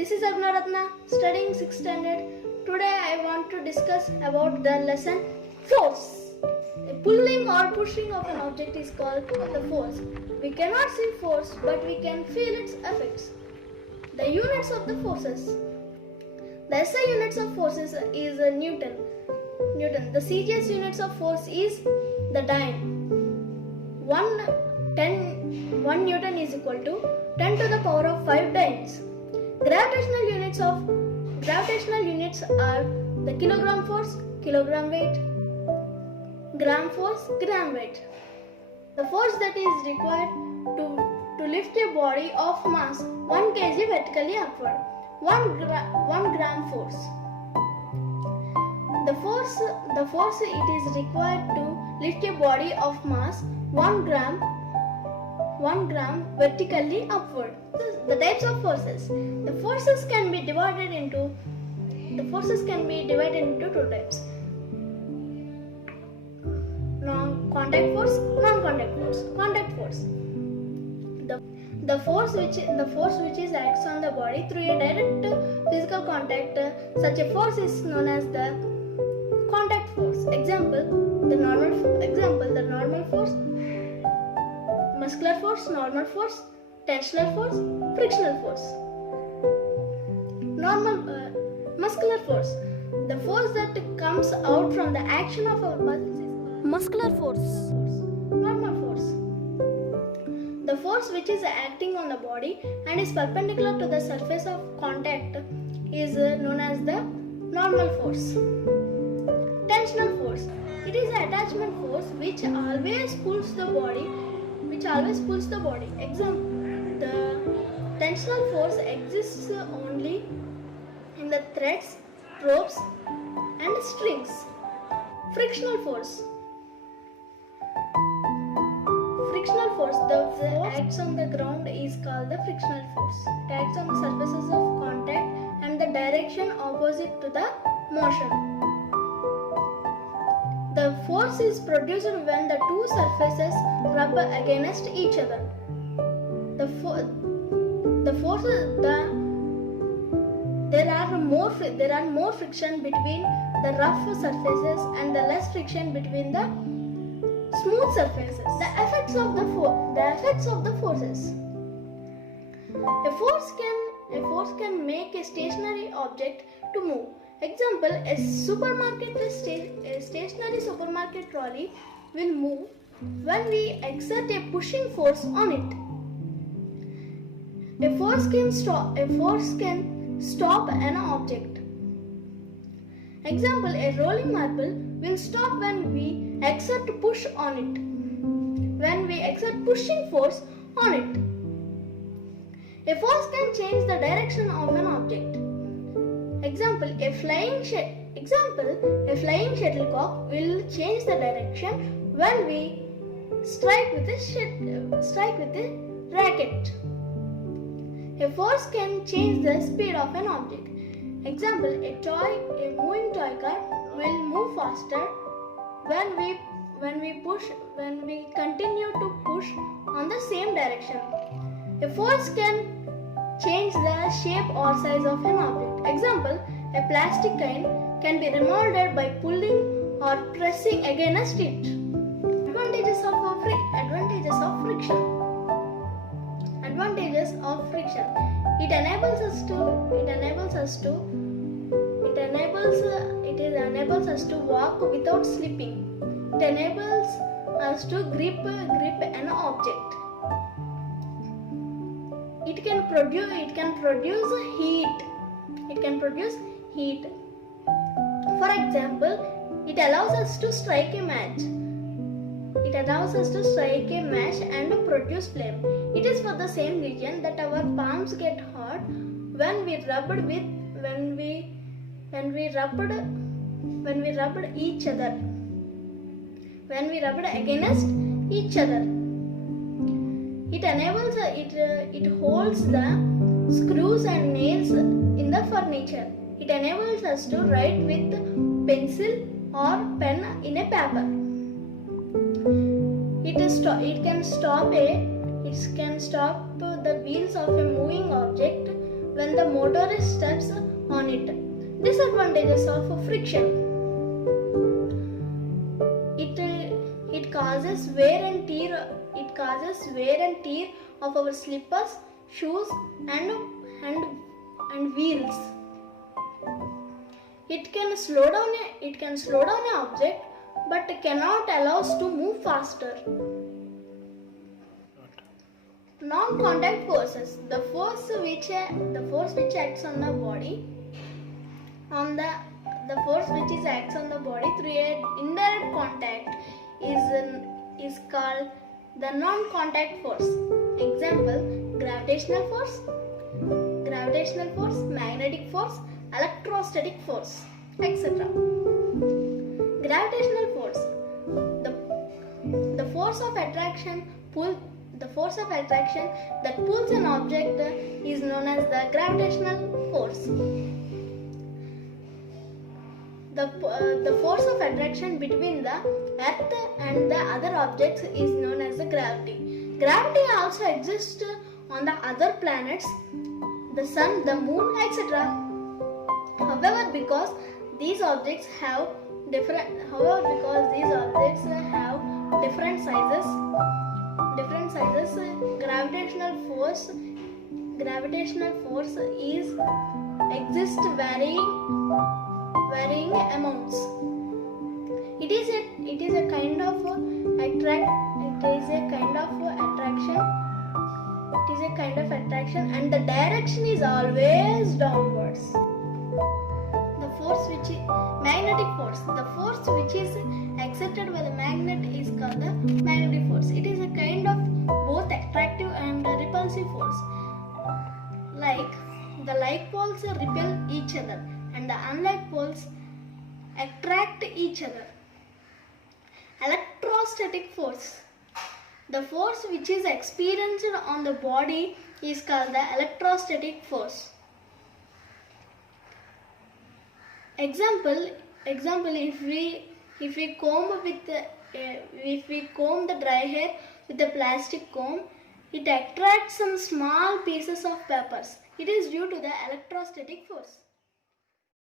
This is Abhinav Ratna, studying 6th standard. Today I want to discuss about the lesson force. A pulling or pushing of an object is called the force. We cannot see force, but we can feel its effects. The units of the forces. The SI units of forces is Newton. The CGS units of force is the dine. 1 Newton is equal to 10 to the power of 5 dynes. Gravitational units are the kilogram force, kilogram weight, gram force, gram weight. The force that is required to lift a body of mass 1 kg vertically upward, 1 gram force. The force it is required to lift a body of mass 1 gram vertically upward. The types of forces. The forces can be divided into two types: contact force, non-contact force. Contact force. The force which is acts on the body through a direct physical contact. Such a force is known as the contact force. Example: the normal force, muscular force, normal force, tensional force, frictional force. Muscular force. The force that comes out from the action of our muscles is muscular force. Normal force. The force which is acting on the body and is perpendicular to the surface of contact is known as the normal force. Tensional force. It is an attachment force which always pulls the body. Example: the tensional force exists only in the threads, ropes, and strings. Frictional force. The force acts on the ground is called the frictional force. It acts on the surfaces of contact and the direction opposite to the motion. The force is produced when the two surfaces rub against each other. There are more friction between the rough surfaces and the less friction between the smooth surfaces. The effects of the forces. A force can make a stationary object to move. Example: a stationary supermarket trolley will move when we exert a pushing force on it. A force can stop an object. Example: a rolling marble will stop when we exert push on it. When we exert pushing force on it. A force can change the direction of an object. Example: a flying shuttlecock will change the direction when we strike with a racket. A force can change the speed of an object. Example: a moving toy car will move faster when we continue to push on the same direction. A force can change the shape or size of an object. Example: a plastic cane can be remolded by pulling or pressing against it. Advantages of friction. It enables us to walk without slipping. It enables us to grip an object. It can produce heat. For example, it allows us to strike a match. And produce flame. It is for the same reason that our palms get hot when we rubbed against each other. It holds the screws and nails in the furniture. It enables us to write with pencil or pen in a paper. It can stop the wheels of a moving object when the motorist steps on it. Disadvantages of friction. It causes wear and tear. It causes wear and tear of our slippers, shoes, and wheels. It can slow down an object, but cannot allow us to move faster. Non-contact forces. The force which acts on the body, acts on the body through an indirect contact is called the non-contact force. Example: gravitational force, magnetic force, electrostatic force, etc. Gravitational force. The force of attraction that pulls an object is known as the gravitational force. The force of attraction between the Earth and the other objects is known as the gravity. Gravity also exists on the other planets, the Sun, the Moon, etc. However, because these objects have different sizes, gravitational force exists varying amounts. It is a kind of attraction, and the direction is always downwards. The force which is magnetic force. The force which is exerted by the magnet is called the magnetic force. It is a kind of both attractive and repulsive force. Like the like poles repel each other and the unlike poles attract each other. Electrostatic force. The force which is experienced on the body is called the electrostatic force. Example: if we comb the dry hair with a plastic comb, it attracts some small pieces of papers. It is due to the electrostatic force.